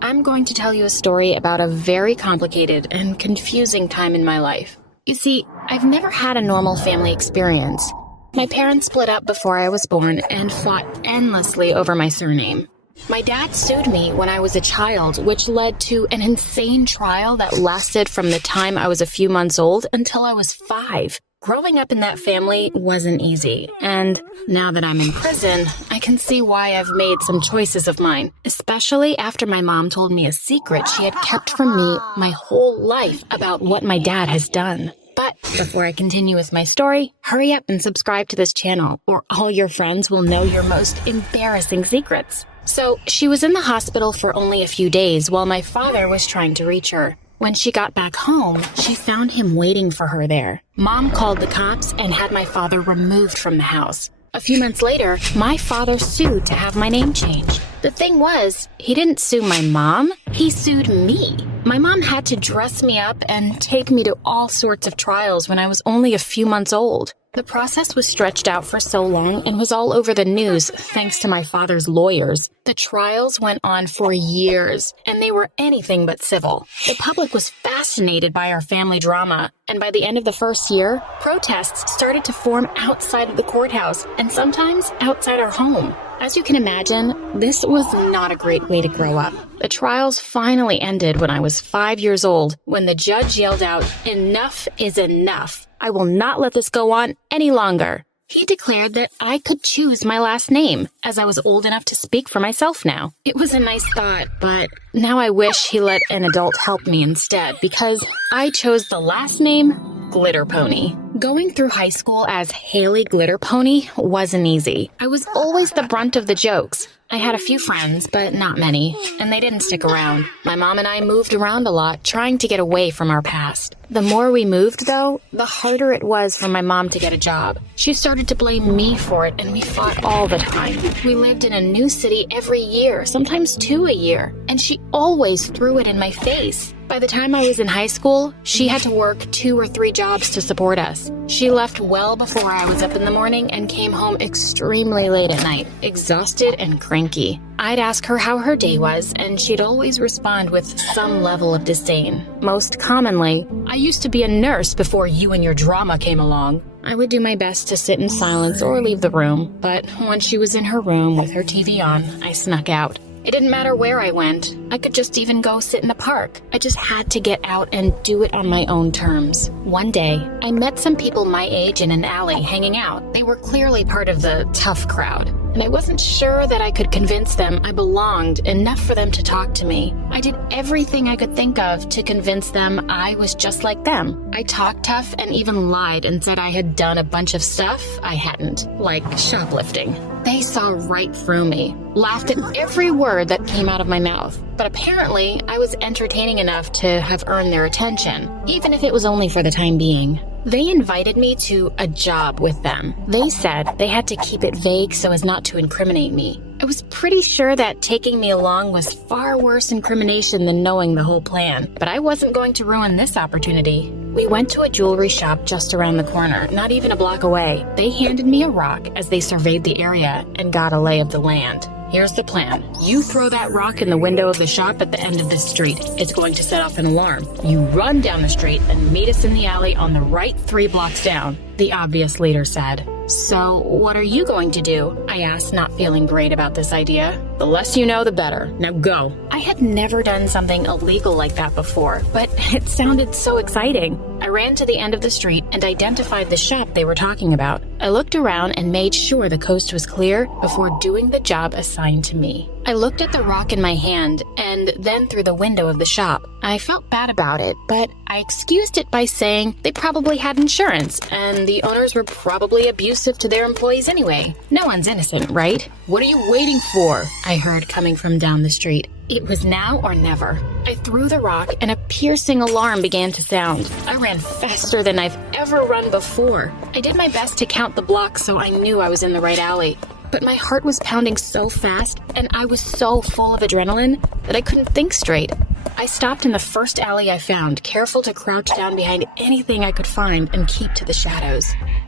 I'm going to tell you a story about a very complicated and confusing time in my life. You see, I've never had a normal family experience. My parents split up before I was born and fought endlessly over my surname. My dad sued me when I was a child, which led to an insane trial that lasted from the time I was a few months old until I was 5. Growing up in that family wasn't easy, and now that I'm in prison, I can see why I've made some choices of mine, especially after my mom told me a secret she had kept from me my whole life about what my dad has done. But before I continue with my story, hurry up and subscribe to this channel, or all your friends will know your most embarrassing secrets. So, she was in the hospital for only a few days while my father was trying to reach her. When she got back home, she found him waiting for her there. Mom called the cops and had my father removed from the house. A few months later, my father sued to have my name changed. The thing was, he didn't sue my mom, he sued me. My mom had to dress me up and take me to all sorts of trials when I was only a few months old. The process was stretched out for so long and was all over the news thanks to my father's lawyers. The trials went on for years, and they were anything but civil. The public was fascinated by our family drama, and by the end of the first year, protests started to form outside of the courthouse and sometimes outside our home. As you can imagine, this was not a great way to grow up. The trials finally ended when I was 5 years old, when the judge yelled out, "Enough is enough. I will not let this go on any longer." He declared that I could choose my last name, as I was old enough to speak for myself now. It was a nice thought, but now I wish he let an adult help me instead, because I chose the last name Glitter Pony. Going through high school as Haley Glitter Pony wasn't easy. I was always the brunt of the jokes. I had a few friends, but not many, and they didn't stick around. My mom and I moved around a lot, trying to get away from our past. The more we moved, though, the harder it was for my mom to get a job. She started to blame me for it, and we fought all the time. We lived in a new city every year, sometimes 2 a year, and she always threw it in my face. By the time I was in high school, she had to work 2 or 3 jobs to support us. She left well before I was up in the morning and came home extremely late at night, exhausted and cranky. I'd ask her how her day was, and she'd always respond with some level of disdain. Most commonly, "I used to be a nurse before you and your drama came along." I would do my best to sit in silence or leave the room, but when she was in her room with her TV on, I snuck out. It didn't matter where I went. I could just even go sit in a park. I just had to get out and do it on my own terms. One day, I met some people my age in an alley hanging out. They were clearly part of the tough crowd, and I wasn't sure that I could convince them I belonged enough for them to talk to me. I did everything I could think of to convince them I was just like them. I talked tough and even lied and said I had done a bunch of stuff I hadn't, like shoplifting. They saw right through me, laughed at every word that came out of my mouth. But apparently, I was entertaining enough to have earned their attention, even if it was only for the time being. They invited me to a job with them. They said they had to keep it vague so as not to incriminate me. I was pretty sure that taking me along was far worse incrimination than knowing the whole plan, but I wasn't going to ruin this opportunity. We went to a jewelry shop just around the corner, not even a block away. They handed me a rock as they surveyed the area and got a lay of the land. "Here's the plan. You throw that rock in the window of the shop at the end of this street. It's going to set off an alarm. You run down the street and meet us in the alley on the right 3 blocks down," the obvious leader said. "So, what are you going to do?" I asked, not feeling great about this idea. "The less you know, the better. Now go." I had never done something illegal like that before, but it sounded so exciting. I ran to the end of the street and identified the shop they were talking about. I looked around and made sure the coast was clear before doing the job assigned to me. I looked at the rock in my hand and then through the window of the shop. I felt bad about it, but I excused it by saying they probably had insurance and the owners were probably abusive to their employees anyway. No one's innocent, right? "What are you waiting for?" I heard coming from down the street. It was now or never. I threw the rock and a piercing alarm began to sound. I ran faster than I've ever run before. I did my best to count the blocks so I knew I was in the right alley. But my heart was pounding so fast and I was so full of adrenaline that I couldn't think straight. I stopped in the first alley I found, careful to crouch down behind anything I could find and keep to the shadows.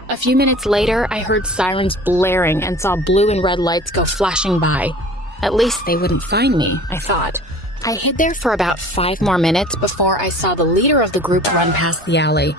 A few minutes later, I heard sirens blaring and saw blue and red lights go flashing by. At least they wouldn't find me, I thought. I hid there for about 5 more minutes before I saw the leader of the group run past the alley.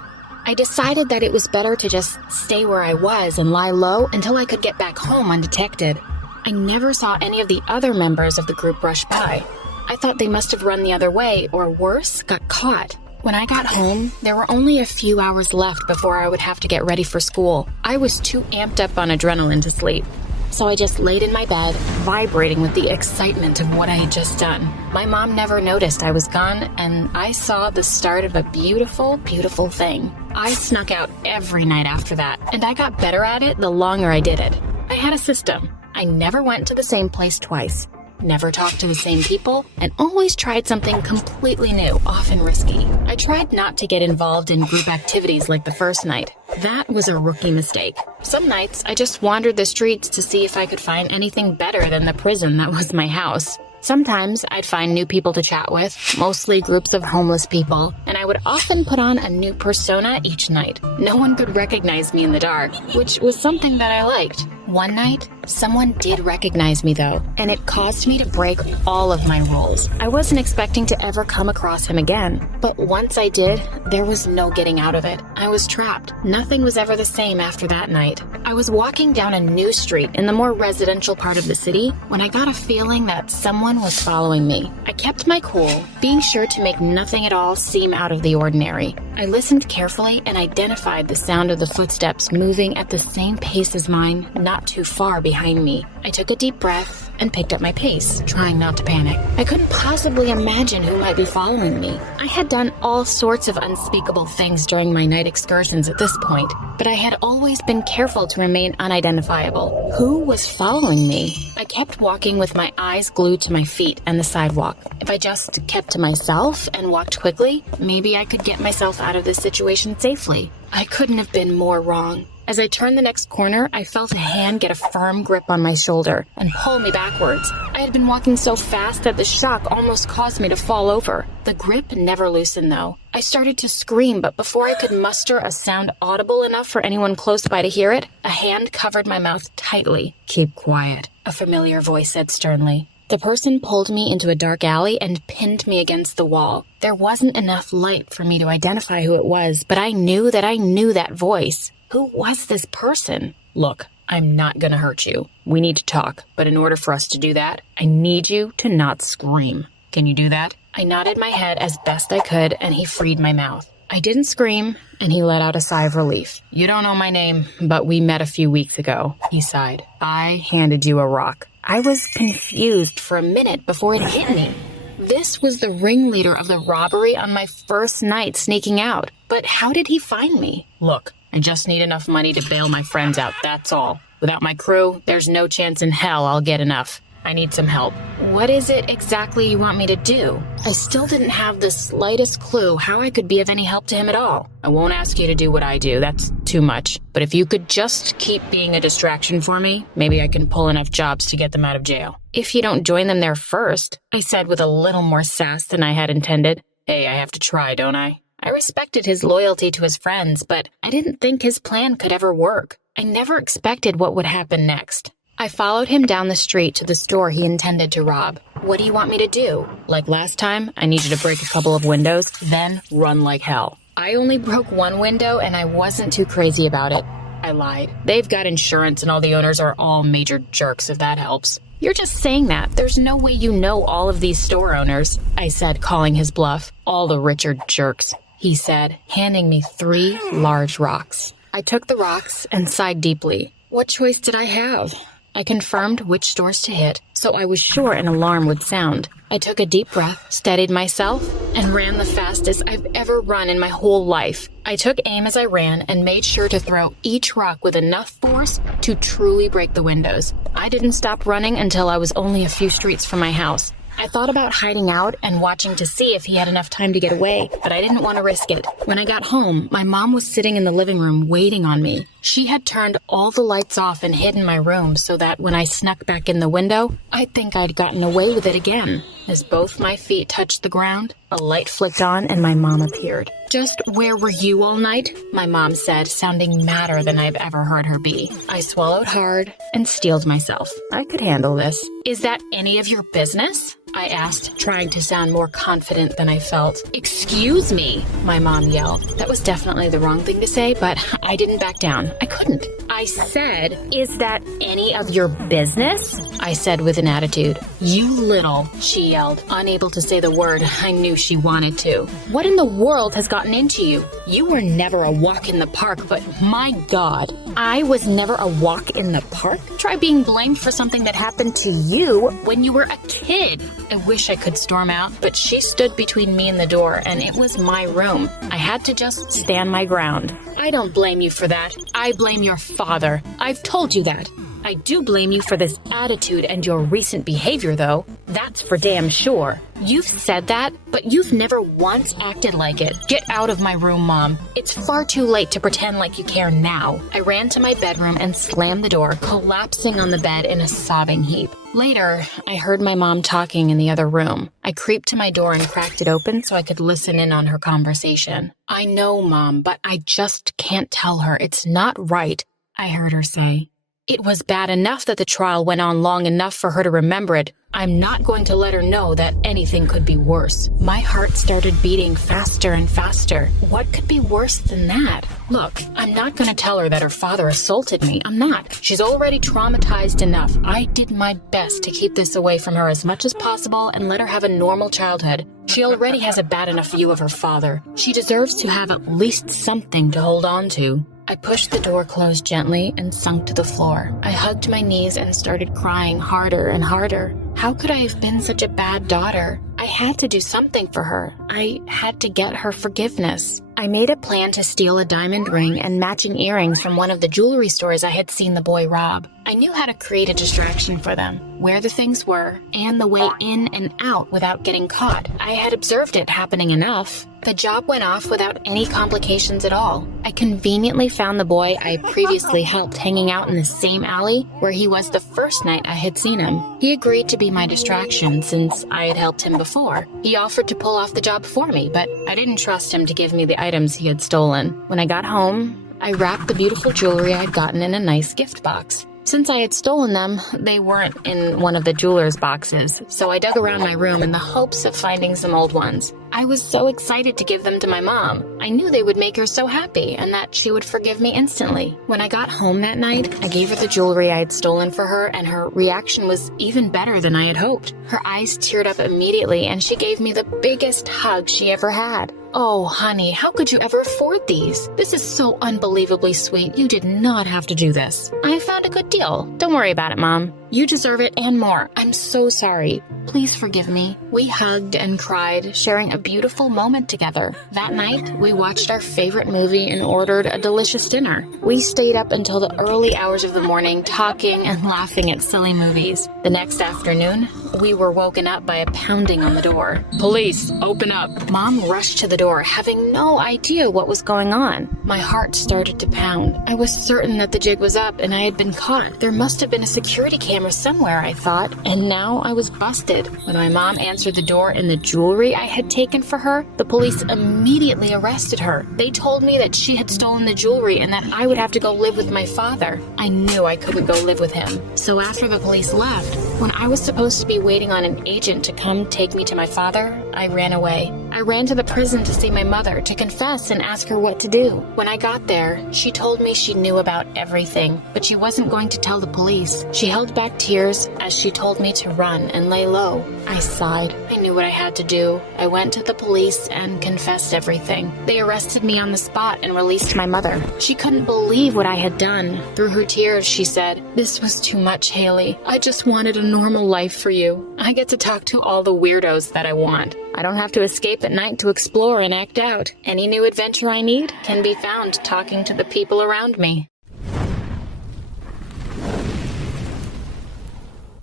I decided that it was better to just stay where I was and lie low until I could get back home undetected. I never saw any of the other members of the group rush by. I thought they must have run the other way, or worse, got caught. When I got home, there were only a few hours left before I would have to get ready for school. I was too amped up on adrenaline to sleep. So I just laid in my bed, vibrating with the excitement of what I had just done. My mom never noticed I was gone, and I saw the start of a beautiful, beautiful thing. I snuck out every night after that, and I got better at it the longer I did it. I had a system. I never went to the same place twice, never talked to the same people, and always tried something completely new, often risky. I tried not to get involved in group activities like the first night. That was a rookie mistake. Some nights, I just wandered the streets to see if I could find anything better than the prison that was my house. Sometimes I'd find new people to chat with, mostly groups of homeless people, and I would often put on a new persona each night. No one could recognize me in the dark, which was something that I liked. One night, someone did recognize me though, and it caused me to break all of my rules. I wasn't expecting to ever come across him again, but once I did, there was no getting out of it. I was trapped. Nothing was ever the same after that night. I was walking down a new street in the more residential part of the city when I got a feeling that someone was following me. I kept my cool, being sure to make nothing at all seem out of the ordinary. I listened carefully and identified the sound of the footsteps moving at the same pace as mine, not too far behind me. I took a deep breath and picked up my pace, trying not to panic. I couldn't possibly imagine who might be following me. I had done all sorts of unspeakable things during my night excursions at this point, but I had always been careful to remain unidentifiable. Who was following me? I kept walking with my eyes glued to my feet and the sidewalk. If I just kept to myself and walked quickly, maybe I could get myself out of this situation safely. I couldn't have been more wrong. As I turned the next corner, I felt a hand get a firm grip on my shoulder and pull me backwards. I had been walking so fast that the shock almost caused me to fall over. The grip never loosened, though. I started to scream, but before I could muster a sound audible enough for anyone close by to hear it, a hand covered my mouth tightly. "Keep quiet," a familiar voice said sternly. The person pulled me into a dark alley and pinned me against the wall. There wasn't enough light for me to identify who it was, but I knew that voice. Who was this person? "Look, I'm not gonna hurt you. We need to talk, but in order for us to do that, I need you to not scream. Can you do that?" I nodded my head as best I could, and he freed my mouth. I didn't scream, and he let out a sigh of relief. "You don't know my name, but we met a few weeks ago," he sighed. "I handed you a rock." I was confused for a minute before it hit me. This was the ringleader of the robbery on my first night sneaking out. But how did he find me? "Look, I just need enough money to bail my friends out, that's all. Without my crew, there's no chance in hell I'll get enough. I need some help." "What is it exactly you want me to do?" I still didn't have the slightest clue how I could be of any help to him at all. "I won't ask you to do what I do, that's too much. But if you could just keep being a distraction for me, maybe I can pull enough jobs to get them out of jail." "If you don't join them there first," I said with a little more sass than I had intended. "Hey, I have to try, don't I?" I respected his loyalty to his friends, but I didn't think his plan could ever work. I never expected what would happen next. I followed him down the street to the store he intended to rob. "What do you want me to do?" "Like last time, I need you to break a couple of windows, then run like hell." I only broke one window and I wasn't too crazy about it. I lied. "They've got insurance and all the owners are all major jerks, if that helps." "You're just saying that. There's no way you know all of these store owners," I said, calling his bluff. "All the richer jerks," he said, handing me 3 large rocks. I took the rocks and sighed deeply. What choice did I have? I confirmed which stores to hit, so I was sure an alarm would sound. I took a deep breath, steadied myself, and ran the fastest I've ever run in my whole life. I took aim as I ran and made sure to throw each rock with enough force to truly break the windows. I didn't stop running until I was only a few streets from my house. I thought about hiding out and watching to see if he had enough time to get away, but I didn't want to risk it. When I got home, my mom was sitting in the living room waiting on me. She had turned all the lights off and hid in my room so that when I snuck back in the window, I'd think I'd gotten away with it again. As both my feet touched the ground, a light flicked on and my mom appeared. "Just where were you all night?" my mom said, sounding madder than I've ever heard her be. I swallowed hard and steeled myself. I could handle this. "Is that any of your business?" I asked, trying to sound more confident than I felt. "Excuse me," my mom yelled. That was definitely the wrong thing to say, but I didn't back down. I couldn't. I said, "Is that any of your business?" I said with an attitude. "You little," she yelled, unable to say the word I knew she wanted to. "What in the world has gotten into you? You were never a walk in the park, but my God." I was never a walk in the park? Try being blamed for something that happened to you when you were a kid. I wish I could storm out, but she stood between me and the door, and it was my room. I had to just stand my ground. "I don't blame you for that. I blame your father. I've told you that. I do blame you for this attitude and your recent behavior, though. That's for damn sure." "You've said that, but you've never once acted like it. Get out of my room, Mom. It's far too late to pretend like you care now." I ran to my bedroom and slammed the door, collapsing on the bed in a sobbing heap. Later, I heard my mom talking in the other room. I creeped to my door and cracked it open so I could listen in on her conversation. "I know, Mom, but I just can't tell her. It's not right," I heard her say. "It was bad enough that the trial went on long enough for her to remember it. I'm not going to let her know that anything could be worse." My heart started beating faster and faster. What could be worse than that? Look, I'm not going to tell her that her father assaulted me. I'm not. She's already traumatized enough. I did my best to keep this away from her as much as possible and let her have a normal childhood. She already has a bad enough view of her father. She deserves to have at least something to hold on to. I pushed the door closed gently and sunk to the floor. I hugged my knees and started crying harder and harder. How could I have been such a bad daughter? I had to do something for her. I had to get her forgiveness. I made a plan to steal a diamond ring and matching earrings from one of the jewelry stores I had seen the boy rob. I knew how to create a distraction for them, where the things were, and the way in and out without getting caught. I had observed it happening enough. The job went off without any complications at all. I conveniently found the boy I previously helped hanging out in the same alley where he was the first night I had seen him. He agreed to be my distraction since I had helped him before. He offered to pull off the job for me, but I didn't trust him to give me the items he had stolen. When I got home, I wrapped the beautiful jewelry I'd gotten in a nice gift box. Since I had stolen them, they weren't in one of the jeweler's boxes, so I dug around my room in the hopes of finding some old ones. I was so excited to give them to my mom. I knew they would make her so happy and that she would forgive me instantly. When I got home that night, I gave her the jewelry I had stolen for her, and her reaction was even better than I had hoped. Her eyes teared up immediately, and she gave me the biggest hug she ever had. "Oh, honey, how could you ever afford these? This is so unbelievably sweet. You did not have to do this. I found a good deal. Don't worry about it, Mom. You deserve it and more. I'm so sorry. Please forgive me." We hugged and cried, sharing a beautiful moment together. That night, we watched our favorite movie and ordered a delicious dinner. We stayed up until the early hours of the morning, talking and laughing at silly movies. The next afternoon, we were woken up by a pounding on the door. "Police, open up." Mom rushed to the door, having no idea what was going on. My heart started to pound. I was certain that the jig was up and I had been caught. There must have been a security camera somewhere, I thought, and now I was busted. When my mom answered the door and the jewelry I had taken for her, the police immediately arrested her. They told me that she had stolen the jewelry and that I would have to go live with my father. I knew I couldn't go live with him. So after the police left, when I was supposed to be waiting on an agent to come take me to my father, I ran away. I ran to the prison to see my mother, to confess and ask her what to do. When I got there, she told me she knew about everything, but she wasn't going to tell the police. She held back tears as she told me to run and lay low. I sighed. I knew what I had to do. I went to the police and confessed everything. They arrested me on the spot and released my mother. She couldn't believe what I had done. Through her tears, she said, "This was too much, Haley. I just wanted a normal life for you. I get to talk to all the weirdos that I want. I don't have to escape at night to explore and act out. Any new adventure I need can be found talking to the people around me."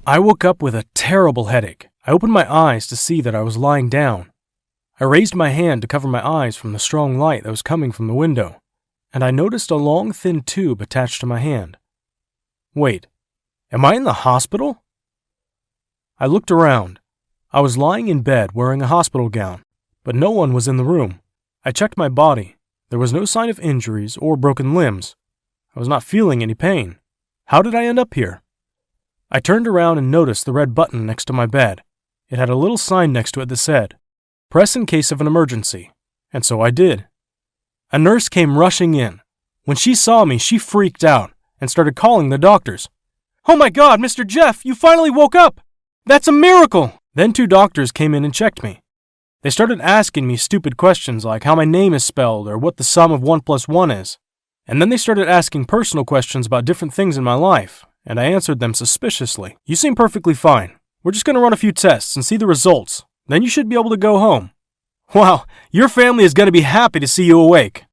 I woke up with a terrible headache. I opened my eyes to see that I was lying down. I raised my hand to cover my eyes from the strong light that was coming from the window, and I noticed a long, thin tube attached to my hand. Wait, am I in the hospital? I looked around. I was lying in bed wearing a hospital gown, but no one was in the room. I checked my body. There was no sign of injuries or broken limbs. I was not feeling any pain. How did I end up here? I turned around and noticed the red button next to my bed. It had a little sign next to it that said, "Press in case of an emergency." And so I did. A nurse came rushing in. When she saw me, she freaked out and started calling the doctors. "Oh my God, Mr. Jeff, you finally woke up! That's a miracle!" Then 2 doctors came in and checked me. They started asking me stupid questions like how my name is spelled or what the sum of 1 plus 1 is. And then they started asking personal questions about different things in my life, and I answered them suspiciously. "You seem perfectly fine. We're just going to run a few tests and see the results. Then you should be able to go home." Wow, your family is going to be happy to see you awake.